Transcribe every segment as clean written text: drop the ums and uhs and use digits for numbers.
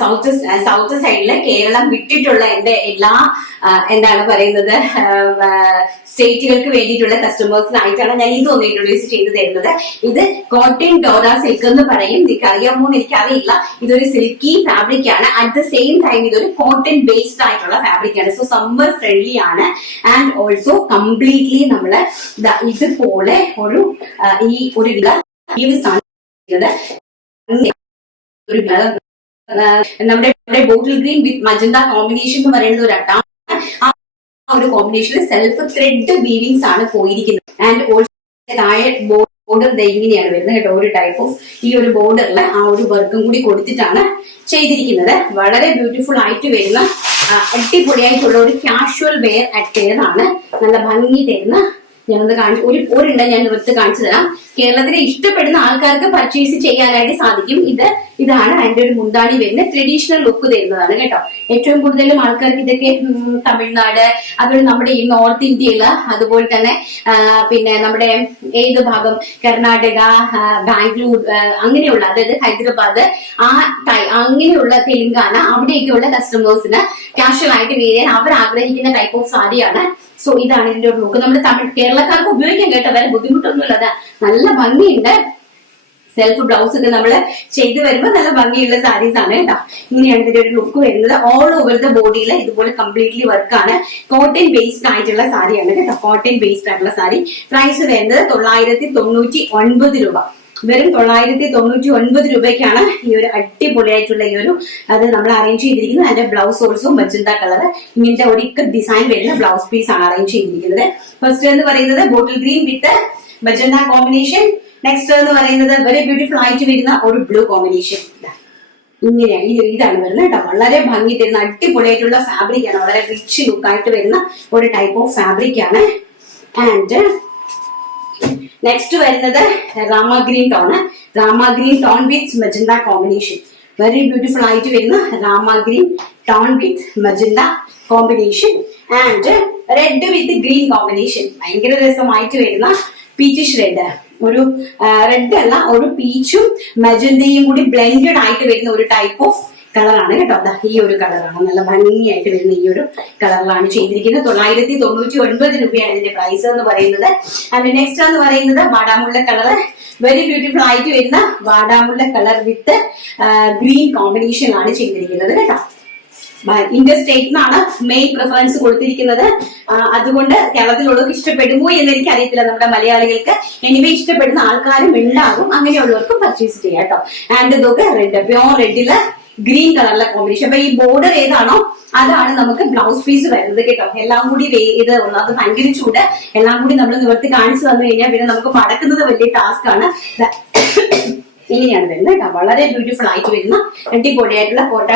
South സൈഡില് കേരളം വിട്ടിട്ടുള്ള എന്റെ എല്ലാ എന്താണ് പറയുന്നത് സ്റ്റേറ്റുകൾക്ക് വേണ്ടിയിട്ടുള്ള കസ്റ്റമേഴ്സിനായിട്ടാണ് ഞാൻ ഇതൊന്ന് ഇൻട്രൊഡ്യൂസ് ചെയ്ത് തരുന്നത്. ഇത് കോട്ടൺ ഡോറ സിൽക്ക് എന്ന് പറയും. നിങ്ങൾക്ക് അറിയാമോ എന്ന് എനിക്കറിയില്ല. ഇതൊരു സിൽക്കി ഫാബ്രിക് ആണ്. അറ്റ് ദ സെയിം ടൈം ഇതൊരു കോട്ടൺ ബേസ്ഡ് ആയിട്ടുള്ള ഫാബ്രിക് ആണ്. സോ സമ്മർ ഫ്രണ്ട്ലി ആണ്. ആൻഡ് ഓൾസോ കംപ്ലീറ്റ്ലി നമ്മള് ഇതുപോലെ ഒരു ഈ ഒരു ഒരു നമ്മുടെ ബോട്ടിൽ ഗ്രീൻ വിത്ത് മജന്ത കോമ്പിനേഷൻ എന്ന് പറയുന്നത് ഒരു അട്ടാണ്. ആ ഒരു കോമ്പിനേഷനിൽ സെൽഫ് ത്രെഡ് വീവിങ്സ് ആണ് പോയിരിക്കുന്നത്. ആൻഡ് ഓൾസോ താഴെ ബോർഡർ ഇങ്ങനെയാണ് വരുന്നത് കേട്ടോ. ഒരു ടൈപ്പ് ഓഫ് ഈ ഒരു ബോർഡറിൽ ആ ഒരു വർക്കും കൂടി കൊടുത്തിട്ടാണ് ചെയ്തിരിക്കുന്നത്. വളരെ ബ്യൂട്ടിഫുൾ ആയിട്ട് വരുന്ന അടിപൊളിയായിട്ടുള്ള ഒരു കാഷ്വൽ വെയർ അറ്റയർ ആണ്. നല്ല ഭംഗി തരുന്ന ഞാനത് ഒരെണ്ണം ഞാൻ നിവർത്തി കാണിച്ചു തരാം. കേരളത്തിലെ ഇഷ്ടപ്പെടുന്ന ആൾക്കാർക്ക് പർച്ചേസ് ചെയ്യാനായിട്ട് സാധിക്കും. ഇതാണ് അതിന്റെ ഒരു മുന്താണി വരുന്ന ട്രഡീഷണൽ ലുക്ക് തരുന്നതാണ് കേട്ടോ. ഏറ്റവും കൂടുതലും ആൾക്കാർക്ക് ഇതൊക്കെ തമിഴ്നാട്, അതുപോലെ നമ്മുടെ ഈ നോർത്ത് ഇന്ത്യയില്, അതുപോലെ തന്നെ പിന്നെ നമ്മുടെ ഏത് ഭാഗം കർണാടക, ബാംഗ്ലൂർ അങ്ങനെയുള്ള, അതായത് ഹൈദരാബാദ് അങ്ങനെയുള്ള തെലുങ്കാന അവിടെയൊക്കെയുള്ള കസ്റ്റമേഴ്സിന് കാഷ്വൽ ആയിട്ട് വേരാൻ അവർ ആഗ്രഹിക്കുന്ന ടൈപ്പ് ഓഫ് സാരിയാണ്. സോ ഇതാണ് ഇതിന്റെ ഒരു ലുക്ക്. നമ്മുടെ കേരളക്കാർക്ക് ഉപയോഗിക്കാൻ കേട്ടോ, വേറെ ബുദ്ധിമുട്ടൊന്നുമില്ല. അത് നല്ല ഭംഗിയുണ്ട്. സെൽഫ് ബ്ലൗസ് ഒക്കെ നമ്മൾ ചെയ്തു വരുമ്പോൾ നല്ല ഭംഗിയുള്ള സാരീസ് ആണ് കേട്ടോ. ഇങ്ങനെയാണ് ഇതിന്റെ ഒരു ലുക്ക് വരുന്നത്. ഓൾ ഓവർ ദ ബോഡിയിൽ ഇതുപോലെ കംപ്ലീറ്റ്ലി വർക്കാണ്. കോട്ടൺ ബേസ്ഡ് ആയിട്ടുള്ള സാരിയാണ് കേട്ടോ. കോട്ടൺ ബേസ്ഡ് ആയിട്ടുള്ള സാരി. പ്രൈസ് വരുന്നത് 999 രൂപ. വെറും 999 രൂപയ്ക്കാണ് ഈ ഒരു അടിപൊളിയായിട്ടുള്ള ഈ ഒരു അത് നമ്മൾ അറേഞ്ച് ചെയ്തിരിക്കുന്നത്. അതിന്റെ ബ്ലൗസ് ഓൾസോ മജന്ത കളർ ഇങ്ങനത്തെ ഒരു ഡിസൈൻ വരുന്ന ബ്ലൗസ് പീസ് ആണ് അറേഞ്ച് ചെയ്തിരിക്കുന്നത്. ഫസ്റ്റ് എന്ന് പറയുന്നത് ബോട്ടിൽ ഗ്രീൻ വിത്ത് മജന്ത കോമ്പിനേഷൻ. നെക്സ്റ്റ് എന്ന് പറയുന്നത് വെരി ബ്യൂട്ടിഫുൾ ആയിട്ട് വരുന്ന ഒരു ബ്ലൂ കോമ്പിനേഷൻ. ഇങ്ങനെയാണ് ഇതാണ് വരുന്നത് കേട്ടോ. വളരെ ഭംഗി തരുന്ന അടിപൊളിയായിട്ടുള്ള ഫാബ്രിക് ആണ്. വളരെ റിച്ച് ലുക്ക് ആയിട്ട് വരുന്ന ഒരു ടൈപ്പ് ഓഫ് ഫാബ്രിക് ആണ്. ആൻഡ് നെക്സ്റ്റ് വരുന്നത് Rama green tone. Rama green tone വിത്ത് മജന്ത കോമ്പിനേഷൻ. വെരി ബ്യൂട്ടിഫുൾ ആയിട്ട് വരുന്ന Rama green tone with magenta combination. And read with green combination. ഭയങ്കര രസമായിട്ട് വരുന്ന പീച്ചിഷ് റെഡ്. ഒരു റെഡ് അല്ല, ഒരു പീച്ചും മജന്തയും കൂടി ബ്ലെൻഡഡ് ആയിട്ട് വരുന്ന ഒരു ടൈപ്പ് ഓഫ് കളറാണ് കേട്ടോ. ഈ ഒരു കളറാണ് നല്ല ഭംഗിയായിട്ട് വരുന്ന ഈ ഒരു കളറിലാണ് ചെയ്തിരിക്കുന്നത്. 999 രൂപയാണ് ഇതിന്റെ പ്രൈസ് എന്ന് പറയുന്നത്. ആൻഡ് നെക്സ്റ്റ് എന്ന് പറയുന്നത് വാടാമുള്ള കളർ. വെരി ബ്യൂട്ടിഫുൾ ആയിട്ട് വരുന്ന വാടാമുള്ള കളർ വിത്ത് ഗ്രീൻ കോമ്പിനേഷൻ ആണ് ചെയ്തിരിക്കുന്നത് കേട്ടോ. ഇന്ത്യ സ്റ്റേറ്റിനാണ് മെയിൻ പ്രിഫറൻസ് കൊടുത്തിരിക്കുന്നത്. അതുകൊണ്ട് കേരളത്തിലുള്ളവർക്ക് ഇഷ്ടപ്പെടുമോ എന്ന് എനിക്ക് അറിയത്തില്ല. നമ്മുടെ മലയാളികൾക്ക് എനിവേ ഇഷ്ടപ്പെടുന്ന ആൾക്കാരും ഉണ്ടാകും. അങ്ങനെയുള്ളവർക്കും പർച്ചേസ് ചെയ്യാം കേട്ടോ. ആൻഡ് ഇതൊക്കെ റെഡ്, പ്യോർ റെഡില് ഗ്രീൻ കളറിലെ കോമ്പിനേഷൻ. അപ്പൊ ഈ ബോർഡർ ഏതാണോ അതാണ് നമുക്ക് ബ്ലൗസ് പീസ് വരുന്നത് കേട്ടോ. എല്ലാം കൂടി ഇത് അത് ഭയങ്കര ചൂട്. എല്ലാം കൂടി നമ്മൾ നിവർത്തി കാണിച്ചു തന്നു കഴിഞ്ഞാൽ പിന്നെ നമുക്ക് മടക്കുന്നത് വലിയ ടാസ്ക് ആണ്. ഇങ്ങനെയാണ് വരുന്നത് കേട്ടോ. വളരെ ബ്യൂട്ടിഫുൾ ആയിട്ട് വരുന്ന അടിപൊളിയായിട്ടുള്ള കോട്ട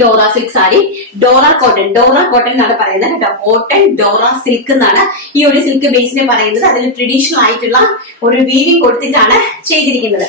Dora silk sari. Dora cotton എന്നാണ് പറയുന്നത് കേട്ടോ. കോട്ടൺ ഡോറ സിൽക്ക് എന്നാണ് ഈ ഒരു സിൽക്ക് ബേസിനെ പറയുന്നത്. അതിൽ ട്രഡീഷണൽ ആയിട്ടുള്ള ഒരു വീവിംഗ് കൊടുത്തിട്ടാണ് ചെയ്തിരിക്കുന്നത്.